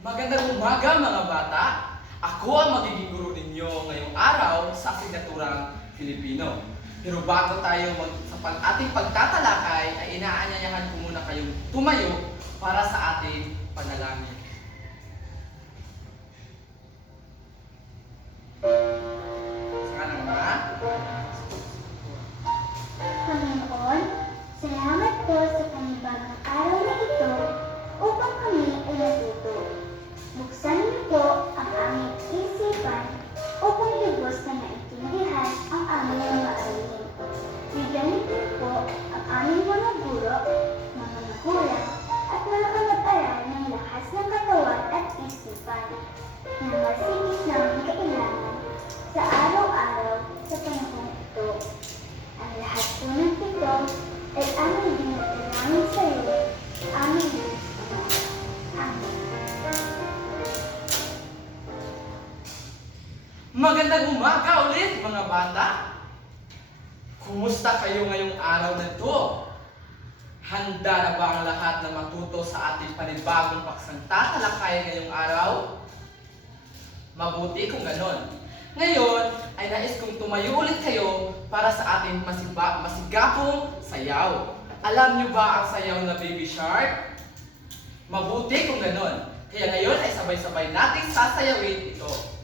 Magandang umaga mga bata! Ako ang magiging guro ninyo ngayong araw sa asignaturang Filipino. Pero bago tayo mag, sa pag, ating pagtatalakay ay inaanyayahan ko muna kayong tumayo para sa ating panalangin. Saka na umaga ulit mga bata! Kumusta kayo ngayong araw na ito? Handa na ba ang lahat na matuto sa ating panibagong paksang tatalakayan ngayong araw? Mabuti kung ganon. Ngayon ay nais kong tumayo ulit kayo para sa ating masiba, masigapong sayaw. Alam niyo ba ang sayaw na Baby Shark? Mabuti kung ganon. Kaya ngayon ay sabay-sabay nating sasayawin ito.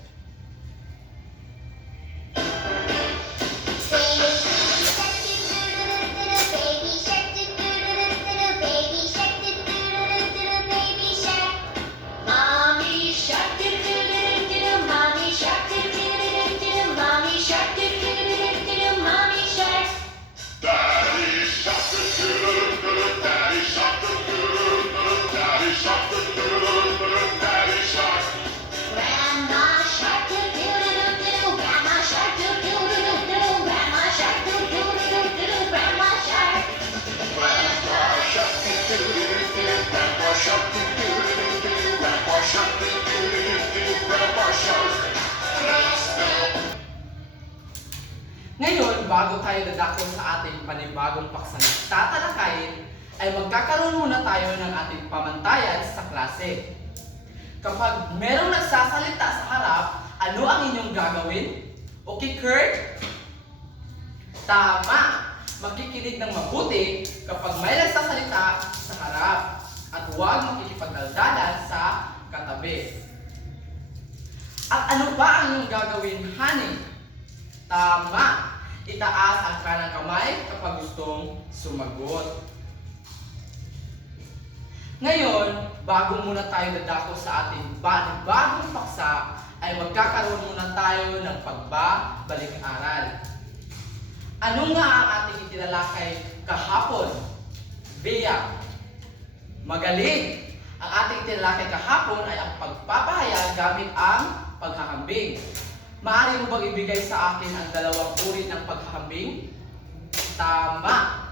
Tayo dadako sa ating panibagong paksang tatalakayin, ay magkakaroon muna tayo ng ating pamantayan sa klase. Kapag merong nagsasalita sa harap, ano ang inyong gagawin? Okay, Kurt? Tama! Makikinig ng mabuti kapag may nagsasalita sa harap at huwag makikipagdaldalan sa katabi. At ano ba ang inyong gagawin, honey? Tama! Itaas ang kanang kamay kapag gustong sumagot. Ngayon, bago muna tayo dadako sa ating bagong paksa, ay magkakaroon muna tayo ng pagbabalik-aral. Ano nga ang ating itinalakay kahapon? Bea, magaling! Ang ating itinalakay kahapon ay ang pagpapahayag gamit ang paghahambing. Maaari mo bang ibigay sa akin ang dalawang uri ng paghahambing? Tama!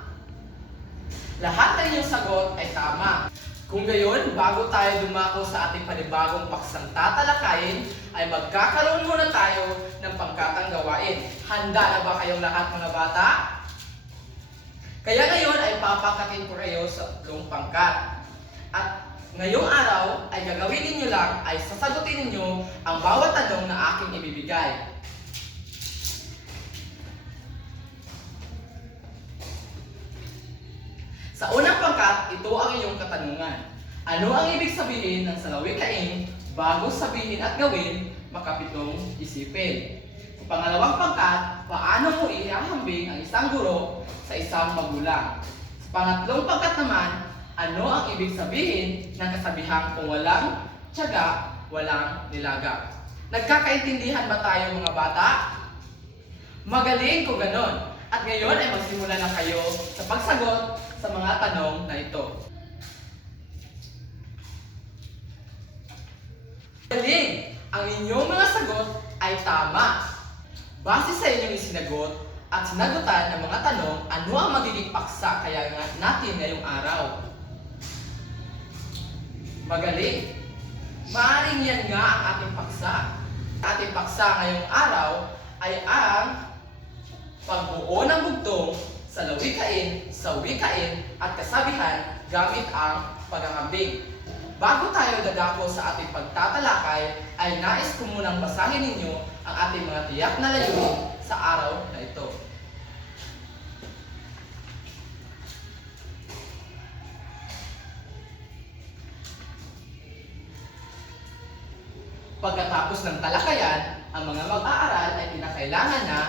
Lahat ng inyong sagot ay tama. Kung gayon, bago tayo dumako sa ating panibagong paksang tatalakayin, ay magkakaroon muna tayo ng pangkatang gawain. Handa na ba kayong lahat mga bata? Kaya ngayon ay papakatin ko kayo sa tatlong pangkat. At ngayong araw ay gagawin ninyo lang ay sasagutin ninyo ang bawat tanong na aking ibibigay. Sa unang pangkat, ito ang iyong katanungan. Ano ang ibig sabihin ng salawikain bago sabihin at gawin, makapitong isipin? Sa pangalawang pangkat, paano mo ihahambing ang isang guro sa isang magulang? Sa pangatlong pangkat naman, ano ang ibig sabihin ng kasabihang kung walang tiyaga, walang nilaga? Nagkakaintindihan ba tayo mga bata? Magaling kung ganon. At ngayon ay magsimula na kayo sa pagsagot sa mga tanong na ito. Galing! Ang inyong mga sagot ay tama. Base sa inyong isinagot at sinagutan ng mga tanong, ano ang magiging paksa kaya natin ngayong araw? Magaling! Maaring yan nga ang ating paksa. Ating paksa ngayong araw ay ang pagbuo ng bugtong sa lawikain, sa wikain at kasabihan gamit ang paghahambing. bago tayo dadako sa ating pagtatalakay, ay nais ko munang basahin ninyo ang ating mga tiyak na layunin sa araw na ito. Pagkatapos ng talakayan, ang mga mag-aaral ay kinakailangan na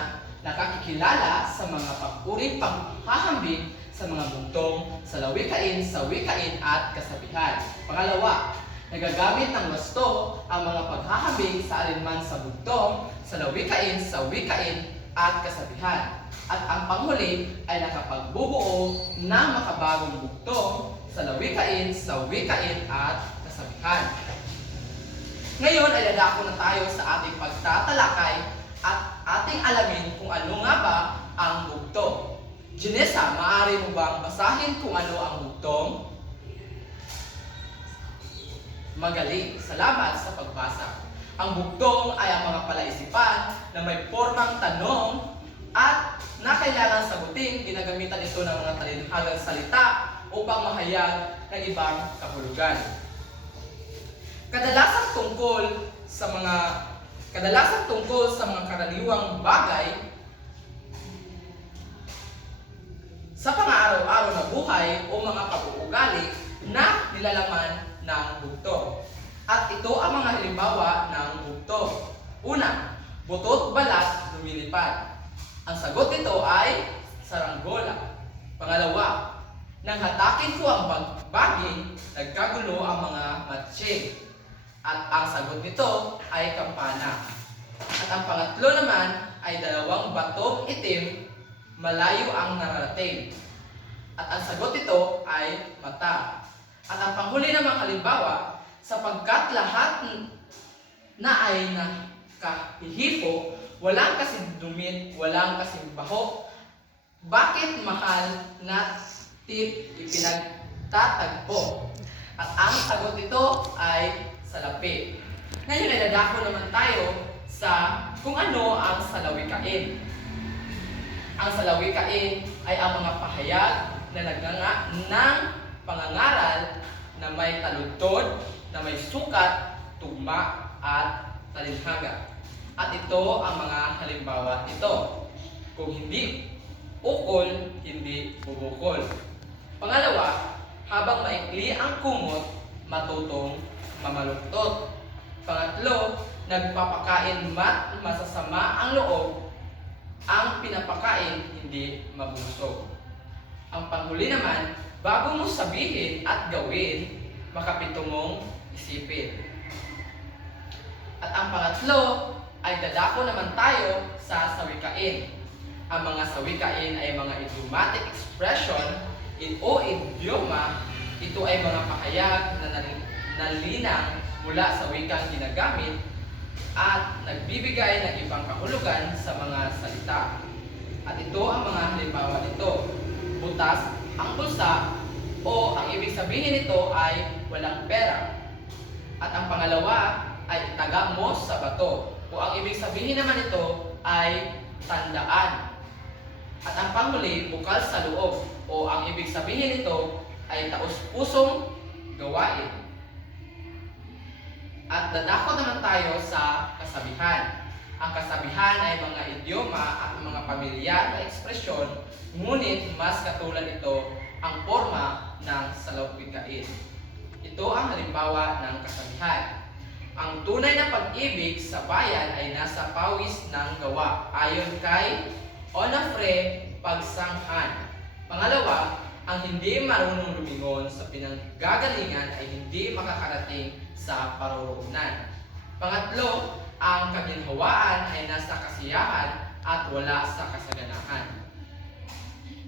nakakikilala sa mga pag-uring paghahambing sa mga bugtong, sa lawikain, sa wikain at kasabihan. Pangalawa, nagagamit ng wasto ang mga paghahambing sa alinman sa bugtong, sa lawikain, sa wikain at kasabihan. At ang panghuli ay nakapagbubuo ng makabagong bugtong sa lawikain, sa wikain at kasabihan. Ngayon ay dadako na tayo sa ating pagtatalakay at ating alamin kung ano nga ba ang bugtong. Janessa, maaari mo bang basahin kung ano ang bugtong? Magaling. Salamat sa pagbasa. Ang bugtong ay ang mga palaisipan na may formang tanong at na kailangan sagutin. Ginagamitan ito ng mga talinhagang salita upang mahayag ng ibang kahulugan. Kadalasan tungkol sa mga kadalasan tungkol sa mga karaniwang bagay sa pang-araw-araw na buhay o mga pag-uugali na nilalaman ng bugtong. At ito ang mga halimbawa ng bugtong. Una, butot balat lumilipad. Ang sagot nito ay saranggola. Pangalawa, nang hatakin ko ang bag- baging, nagkagulo ang mga matsyeng. At ang sagot nito ay kampana. At ang pangatlo naman ay dalawang batong itim, malayo ang nararating. At ang sagot nito ay mata. At ang panghuli namang halimbawa, sapagkat lahat na ay nakahihipo, walang kasing dumit, walang kasing baho, bakit mahal na tip ipinagtatagpo? At ang sagot nito ay salapi. Ngayon ay dadako naman tayo sa kung ano ang salawikain. Ang salawikain ay ang mga pahayag na naganga ng pangangaral na may taludtod, na may sukat, tugma, at talinhaga. At ito ang mga halimbawa nito. Kung hindi ukol, hindi bubukol. Pangalawa, habang maikli ang kumot, matutong mamaluktot. Pangatlo, nagpapakain mat masasama ang loob, ang pinapakain hindi mabusog. Ang panghuli naman, bago mo sabihin at gawin, makapito mong isipin. At ang pangatlo, ay dadako naman tayo sa sawikain. Ang mga sawikain ay mga idiomatic expression in o idioma. Ito ay mga pahayag na nal- nalinang mula sa wikang ginagamit at nagbibigay ng ibang kahulugan sa mga salita. At ito ang mga halimbawa nito. Butas ang bulsa o ang ibig sabihin nito ay walang pera. At ang pangalawa ay taga mo sa bato. O ang ibig sabihin naman nito ay tandaan. At ang panghuli, bukal sa loob. O ang ibig sabihin nito ay taos-pusong gawain. At dadako naman tayo sa kasabihan. Ang kasabihan ay mga idioma at mga pamilyar na ekspresyon, ngunit mas katulad ito ang forma ng salawikain. Ito ang halimbawa ng kasabihan. Ang tunay na pag-ibig sa bayan ay nasa pawis ng gawa, ayon kay Onofre Pagsanghan. Pangalawa, ang hindi marunong lumingon sa pinanggagalingan ay hindi makakarating sa paroroonan. Pangatlo, ang kaginhawaan ay nasa kasiyahan at wala sa kasaganahan.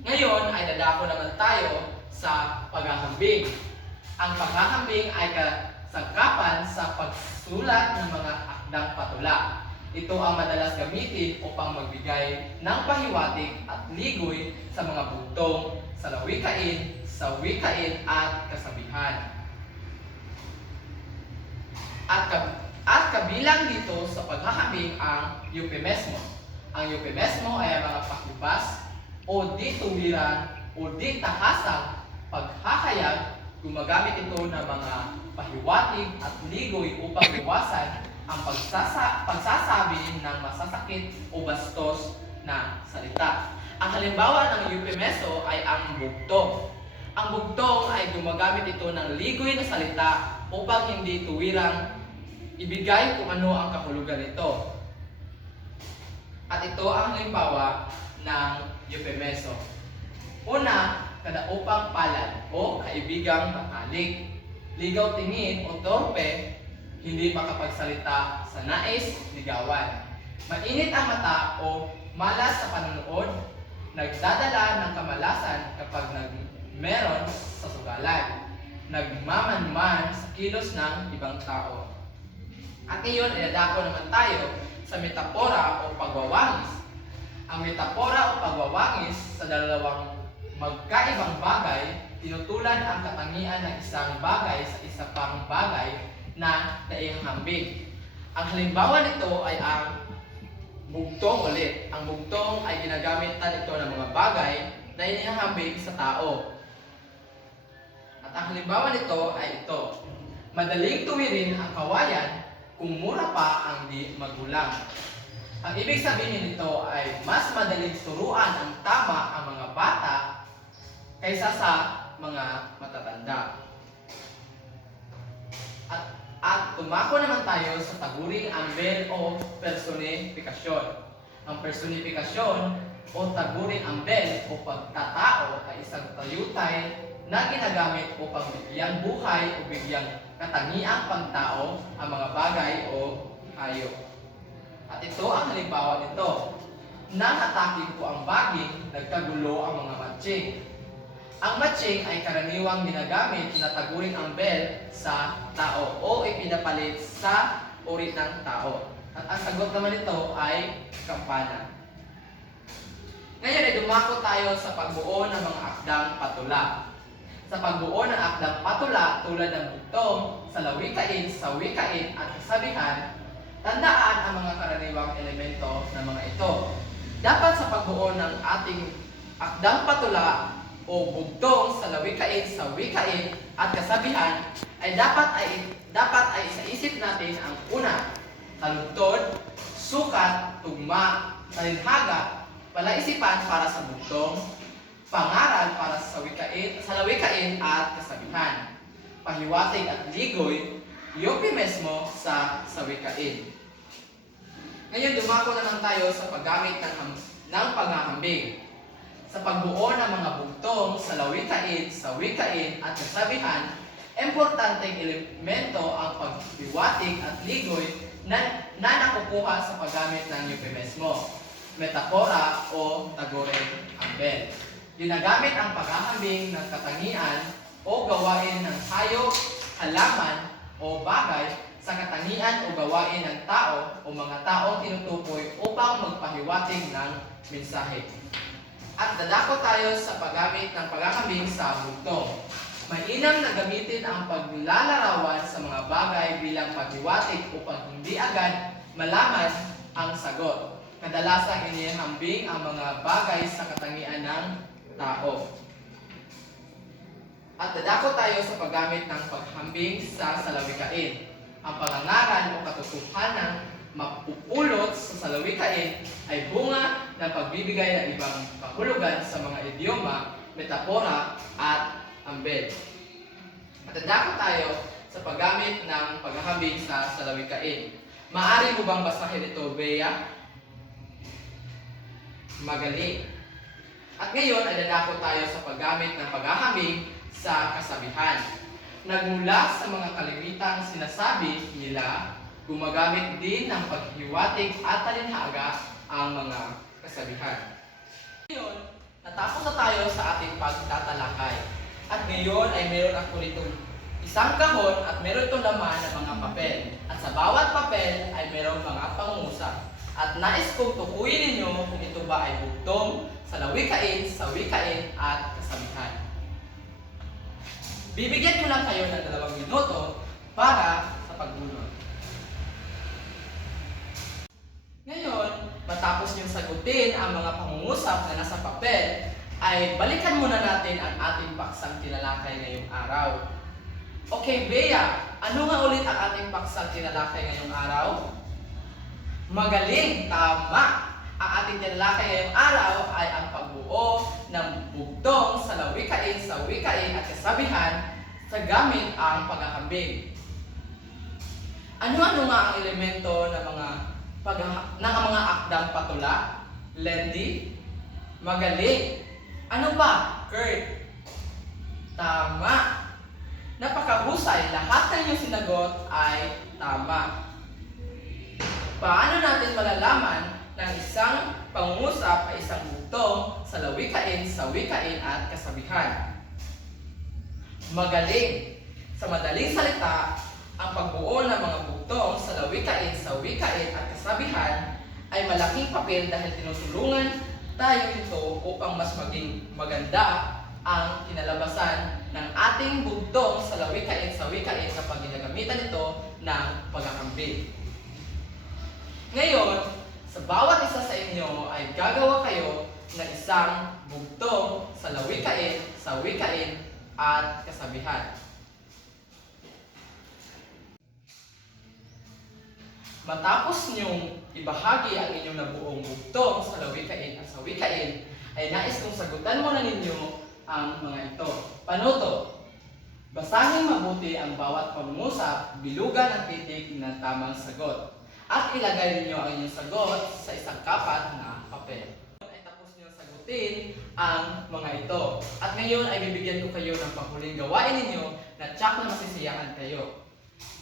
Ngayon ay dadako naman tayo sa paghahambing. Ang paghahambing ay kasangkapan sa pagsulat ng mga akdang patula. Ito ang madalas gamitin upang magbigay ng pahiwatig at ligoy sa mga bugtong, sa lawikain, sa wikain at kasabihan. At, at kabilang dito sa paghahambing ang euphemismo. Ang euphemismo ay ang mga pakibas o di tuwiran o di tahasang paghahayag gumagamit ito ng mga pahiwatig at ligoy upang iwasan ang pagsasa pagsasabi ng masasakit o bastos na salita. Ang halimbawa ng euphemeso ay ang bugtong. Ang bugtong ay gumagamit ito ng ligoy na salita upang hindi tuwirang ibigay kung ano ang kahulugan nito. At ito ang halimbawa ng euphemeso. Una, kadaupang palad o kaibigang matalik. Ligaw tingin o torpe, hindi makapagsalita sa nais, ligawan. Mainit ang mata o malas sa panonood, nagdadala ng kamalasan kapag nag meron sa sugalan, nagmamanman sa kilos ng ibang tao. At ngayon, iladako naman tayo sa metapora o pagwawangis. Ang metapora o pagwawangis sa dalawang magkaibang bagay, tinutulan ang katangian ng isang bagay sa isa pang bagay na naihambing. Ang halimbawa nito ay ang bugtong ulit. Ang bugtong ay ginagamitan ito ng mga bagay na inihambing sa tao. At ang halimbawa nito ay ito. Madaling tuwirin ang kawayan kung mura pa ang di magulang. Ang ibig sabihin nito ay mas madaling turuan ang tama ang mga bata kaysa sa mga matatanda. At, at tumako naman tayo sa taguring ambel o personifikasyon. Ang personifikasyon o taguring ambel o pagtatao ay isang tayutay na ginagamit upang bigyang buhay o bigyang katangiang pagtao ang mga bagay o hayop. At ito ang halimbawa nito. Nang atakin ko ang baging, nagkagulo ang mga matching. Ang matching ay karaniwang ginagamit na taguring ambel sa tao o ipinapalit sa uri ng tao. At ang sagot naman nito ay kampana. Ngayon ay dumako tayo sa pagbuo ng mga akdang patula. Sa pagbuo ng akdang patula tulad ng bugtong, sa lawikain, sa wikain at kasabihan, tandaan ang mga karaniwang elemento ng mga ito. Dapat sa pagbuo ng ating akdang patula o bugtong sa lawikain, sa wikain at kasabihan ay dapat ay dapat ay sa isip natin ang una, taludtod, sukat, tugma, talinhaga, palaisipan para sa bugtong, pangaral para sa wikain, sa lawikain at kasabihan, pahiwatig at ligoy, euphemismo sa sa wikain. Ngayon, dumako naman tayo sa paggamit ng, ng paghahambing. Sa pagbuo ng mga bugtong sa lawitain, sa wikain at kasabihan, importanteng elemento ang pagbiwatig at ligoy na, na nakukuha sa paggamit ng euphemismo, metapora o tagore ambel. Ginagamit ang paghahambing ng katangian o gawain ng hayop, halaman o bagay sa katangian o gawain ng tao o mga taong tinutukoy upang magpahiwatig ng mensahe. At dadako tayo sa paggamit ng paghahambing sa bugtong. Mainam na gamitin ang paglalarawan sa mga bagay bilang paghiwatig upang hindi agad malaman ang sagot. Kadalasang inihambing ang mga bagay sa katangian ng tao. At dadako tayo sa paggamit ng paghambing sa salawikain. Ang pangangaral o katotohanan mapupulot sa salawikain ay bunga ng pagbibigay ng ibang kahulugan sa mga idioma, metapora, at ambel. At dadako tayo sa paggamit ng paghahambing sa salawikain. Maari mo bang basahin ito, Bea? Magaling. At ngayon, ay dadako tayo sa paggamit ng paghahambing sa kasabihan. Nagmula sa mga kalimitang sinasabi nila, gumagamit din ng paghiwatig at talinhaga ang mga kasabihan. Ngayon, natapos na tayo sa ating pagtatalakay. At ngayon ay meron ako rito isang kahon at meron itong laman ng mga papel. At sa bawat papel ay meron mga pangungusap. At nais kong tukuyin ninyo kung ito ba ay bugtong, sa lawikain, sa wikain, at kasabihan. Bibigyan ko lang kayo ng dalawang minuto para sa pagbunot. Ngayon, matapos niyong sagutin ang mga pangungusap na nasa papel, ay balikan muna natin ang ating paksang tinalakay ngayong araw. Okay, Bea, ano nga ulit ang ating paksang tinalakay ngayong araw? Magaling, tama! Ang ating tinalakay ngayong araw ay ang pagbuo ng bugtong sa lawikain, sa wikain at kasabihan sa gamit ang paghahambing. Ano-ano nga ang elemento ng mga pag ng mga akdang patula? Lendi? Magaling. Ano pa? Kurt. Tama. Napakahusay. Lahat ng inyong sinagot ay tama. Paano natin malalaman ng isang pangungusap ay isang bugtong sa lawikain, sa wikain at kasabihan? Magaling. Sa madaling salita, ang pagbuo ng mga bugtong sa lawikain, sa wikain at kasabihan ay malaking papel dahil tinutulungan tayo ito upang mas maging maganda ang kinalabasan ng ating bugtong sa lawikain, sa wikain kapag ginagamitan ito ng paghahambing. Ngayon, sa bawat isa sa inyo ay gagawa kayo ng isang bugtong sa lawikain, sa wikain at kasabihan. Matapos niyong ibahagi ang inyong nabuong bugtong sa lawikain at sa wikain, ay nais kong sagutan mo na ninyo ang mga ito. Panuto, basahin mabuti ang bawat pangungusap, bilugan ang titik ng tamang sagot. At ilagay ninyo ang inyong sagot sa isang kapat na papel. Ay tapos niyo sagutin ang mga ito. At ngayon ay bibigyan ko kayo ng panghuling gawain ninyo na tsak na masisiyahan kayo.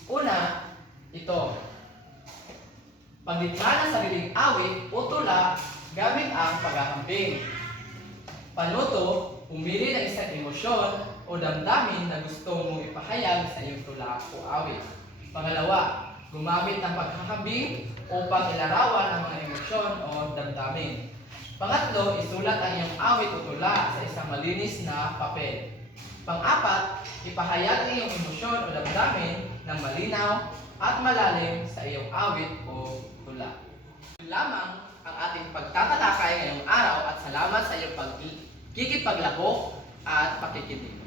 Una, ito. Paglikha ng sariling awit o tula gamit ang paghahambing. Panuto, pumili ng isang emosyon o damdamin na gusto mong ipahayag sa iyong tula o awit. Pangalawa, gumamit ng paghahambing upang ilarawan ang mga emosyon o damdamin. Pangatlo, isulat ang iyong awit o tula sa isang malinis na papel. Pang-apat, ipahayag ang iyong emosyon o damdamin ng malinaw at malalim sa iyong awit o tula. Lamang ang ating pagtatalakay ngayong araw at salamat sa iyong pagkikipaglako at pakikinig.